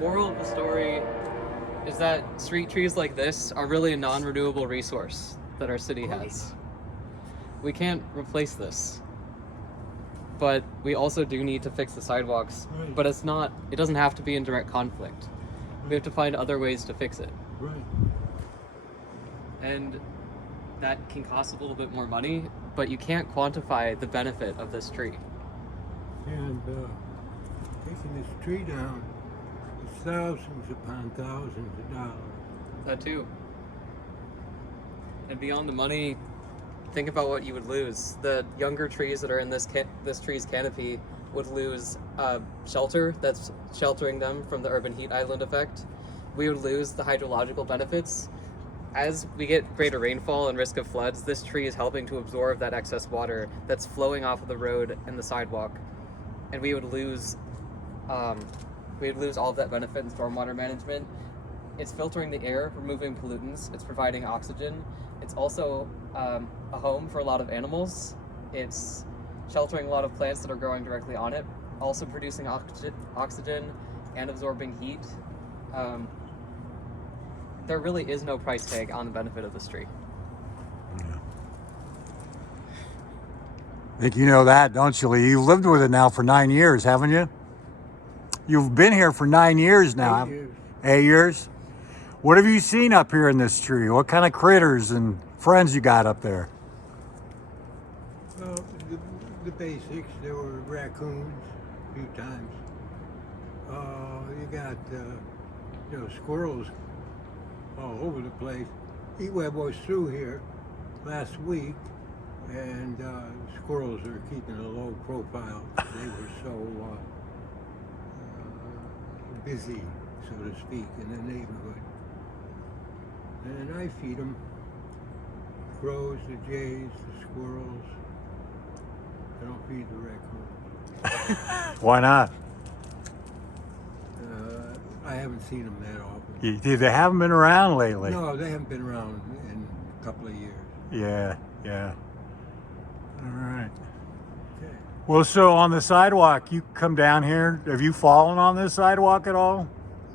Moral of the story is that street trees like this are really a non-renewable resource that our city has. We can't replace this. But we also do need to fix the sidewalks. Right. But it doesn't have to be in direct conflict. We have to find other ways to fix it. Right. And that can cost a little bit more money, but you can't quantify the benefit of this tree. And taking this tree down is thousands upon thousands of dollars. That too. And beyond the money, think about what you would lose. The younger trees that are in this tree's canopy would lose shelter that's sheltering them from the urban heat island effect. We would lose the hydrological benefits. As we get greater rainfall and risk of floods, this tree is helping to absorb that excess water that's flowing off of the road and the sidewalk. And we would lose all of that benefit in stormwater management. It's filtering the air, removing pollutants, it's providing oxygen. It's also a home for a lot of animals. It's sheltering a lot of plants that are growing directly on it, also producing oxygen and absorbing heat. There really is no price tag on the benefit of this tree. Yeah. I think you know that, don't you, Lee? You've lived with it now for 9 years, haven't you? You've been here for 9 years now. 8 years. 8 years? What have you seen up here in this tree? What kind of critters and friends you got up there? Well, the basics. There were raccoons a few times. You got squirrels all over the place. E-Web was through here last week, and squirrels are keeping a low profile. They were so busy, so to speak, in the neighborhood. And I feed them. Crows, the jays, the squirrels. I don't feed the raccoons. Why not? I haven't seen them that often. They haven't been around lately. No, they haven't been around in a couple of years. Yeah. All right. Okay. Well, so on the sidewalk, you come down here. Have you fallen on this sidewalk at all?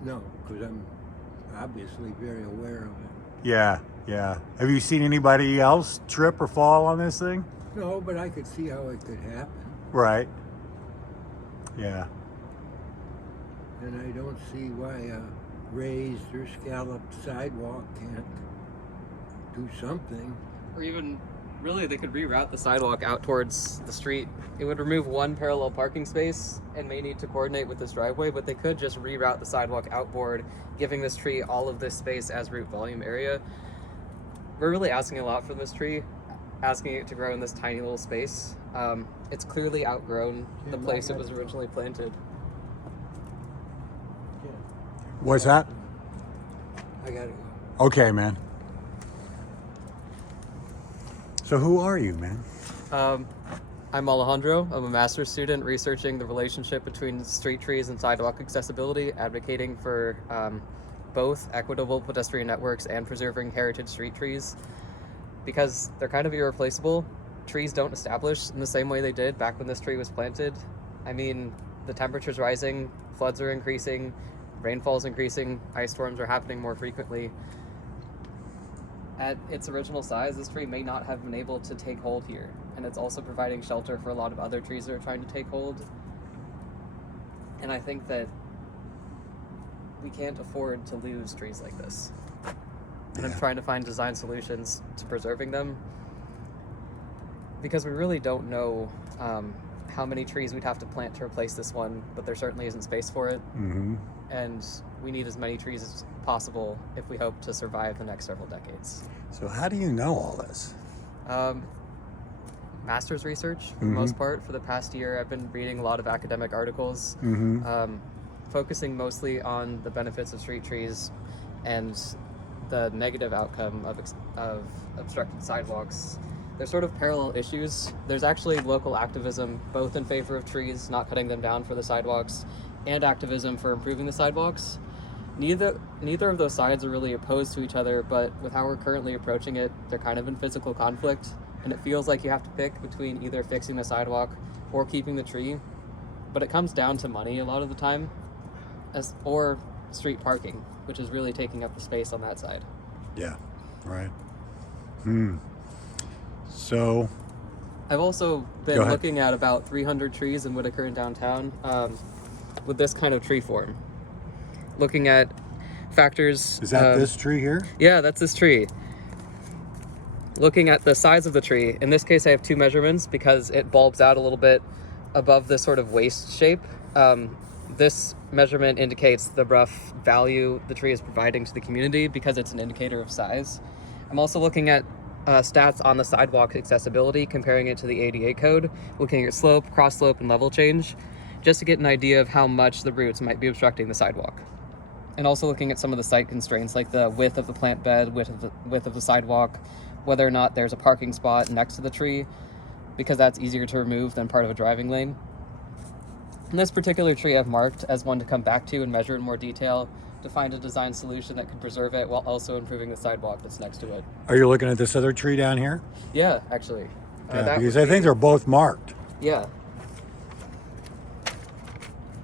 No, because I'm obviously very aware of it. Yeah. Have you seen anybody else trip or fall on this thing? No, but I could see how it could happen. Right. Yeah. And I don't see why a raised or scalloped sidewalk can't do something. Or even, really, they could reroute the sidewalk out towards the street. It would remove one parallel parking space and may need to coordinate with this driveway, but they could just reroute the sidewalk outboard, giving this tree all of this space as root volume area. We're really asking a lot from this tree, asking it to grow in this tiny little space. It's clearly outgrown the place it was originally planted. What's that? I gotta go. Okay, man. So who are you, man? I'm Alejandro. I'm a master's student researching the relationship between street trees and sidewalk accessibility, advocating for both equitable pedestrian networks and preserving heritage street trees. Because they're kind of irreplaceable, trees don't establish in the same way they did back when this tree was planted. I mean, the temperature's rising, floods are increasing, rainfall's increasing, ice storms are happening more frequently. At its original size, this tree may not have been able to take hold here, and it's also providing shelter for a lot of other trees that are trying to take hold. And I think that we can't afford to lose trees like this. And I'm trying to find design solutions to preserving them, because we really don't know how many trees we'd have to plant to replace this one, but there certainly isn't space for it. Mm-hmm. And we need as many trees as possible if we hope to survive the next several decades. So how do you know all this? Master's research, for the most part. For the past year, I've been reading a lot of academic articles, focusing mostly on the benefits of street trees and the negative outcome of obstructed sidewalks. They're sort of parallel issues. There's actually local activism, both in favor of trees, not cutting them down for the sidewalks, and activism for improving the sidewalks. Neither of those sides are really opposed to each other, but with how we're currently approaching it, they're kind of in physical conflict, and it feels like you have to pick between either fixing the sidewalk or keeping the tree. But it comes down to money a lot of the time, or street parking, which is really taking up the space on that side. Yeah, right. So I've also Go been ahead. looking at about 300 trees in Whitaker and downtown with this kind of tree form. Looking at factors. is that this tree here? Yeah, that's this tree. Looking at the size of the tree, in this case I have two measurements because it bulbs out a little bit above this sort of waist shape. This measurement indicates the rough value the tree is providing to the community because it's an indicator of size. I'm also looking at stats on the sidewalk accessibility, comparing it to the ADA code, looking at slope, cross slope, and level change, just to get an idea of how much the roots might be obstructing the sidewalk. And also looking at some of the site constraints, like the width of the plant bed, width of the sidewalk, whether or not there's a parking spot next to the tree, because that's easier to remove than part of a driving lane. And this particular tree I've marked as one to come back to and measure in more detail to find a design solution that could preserve it while also improving the sidewalk that's next to it. Are you looking at this other tree down here? Yeah, actually. Yeah, that because would I think be- they're both marked. Yeah.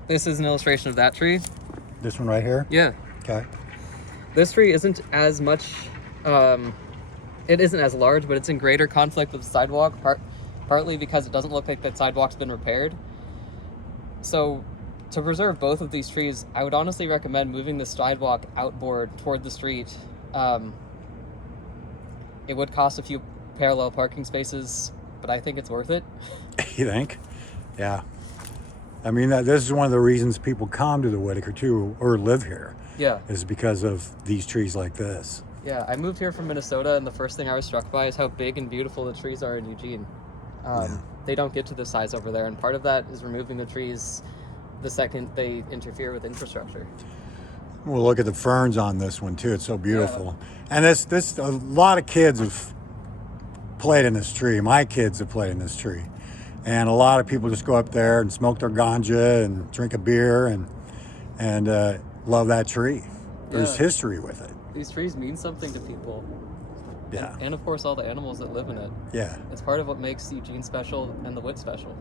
This is an illustration of that tree. This one right here? Yeah. Okay. This tree isn't as much, it isn't as large, but it's in greater conflict with the sidewalk, partly because it doesn't look like that sidewalk's been repaired. So to preserve both of these trees, I would honestly recommend moving the sidewalk outboard toward the street. It would cost a few parallel parking spaces, but I think it's worth it. You think? Yeah. I mean, this is one of the reasons people come to the Whitaker too, or live here, Yeah. is because of these trees like this. Yeah, I moved here from Minnesota, and the first thing I was struck by is how big and beautiful the trees are in Eugene. They don't get to this size over there, and part of that is removing the trees the second they interfere with infrastructure. We'll look at the ferns on this one too. It's so beautiful. And this a lot of kids have played in this tree. My kids have played in this tree. And a lot of people just go up there and smoke their ganja and drink a beer and love that tree. There's Yeah. history with it. These trees mean something to people. Yeah. And of course all the animals that live in it. Yeah. It's part of what makes Eugene special and the Whit special.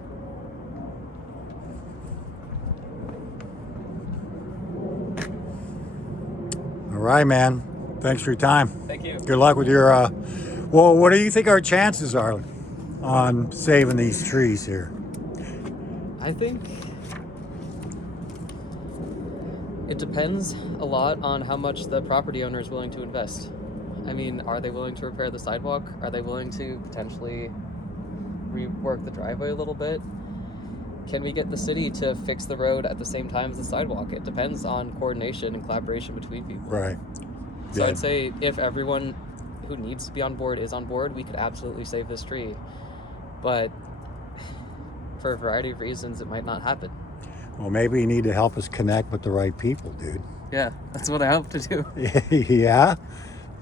All right, man. Thanks for your time. Thank you. Good luck with your, well, what do you think our chances are on saving these trees here? I think it depends a lot on how much the property owner is willing to invest. I mean, are they willing to repair the sidewalk? Are they willing to potentially rework the driveway a little bit? Can we get the city to fix the road at the same time as the sidewalk? It depends on coordination and collaboration between people. Right. So Yeah. I'd say if everyone who needs to be on board is on board, we could absolutely save this tree. But for a variety of reasons, it might not happen. Well, maybe you need to help us connect with the right people, dude. Yeah, that's what I hope to do. Yeah?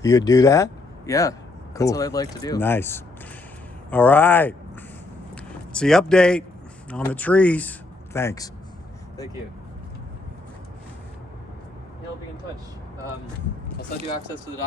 You'd do that? Yeah, Cool. that's what I'd like to do. Nice. All right. It's the update on the trees. Thanks. Thank you. Yeah, I'll be in touch. I'll send you access to the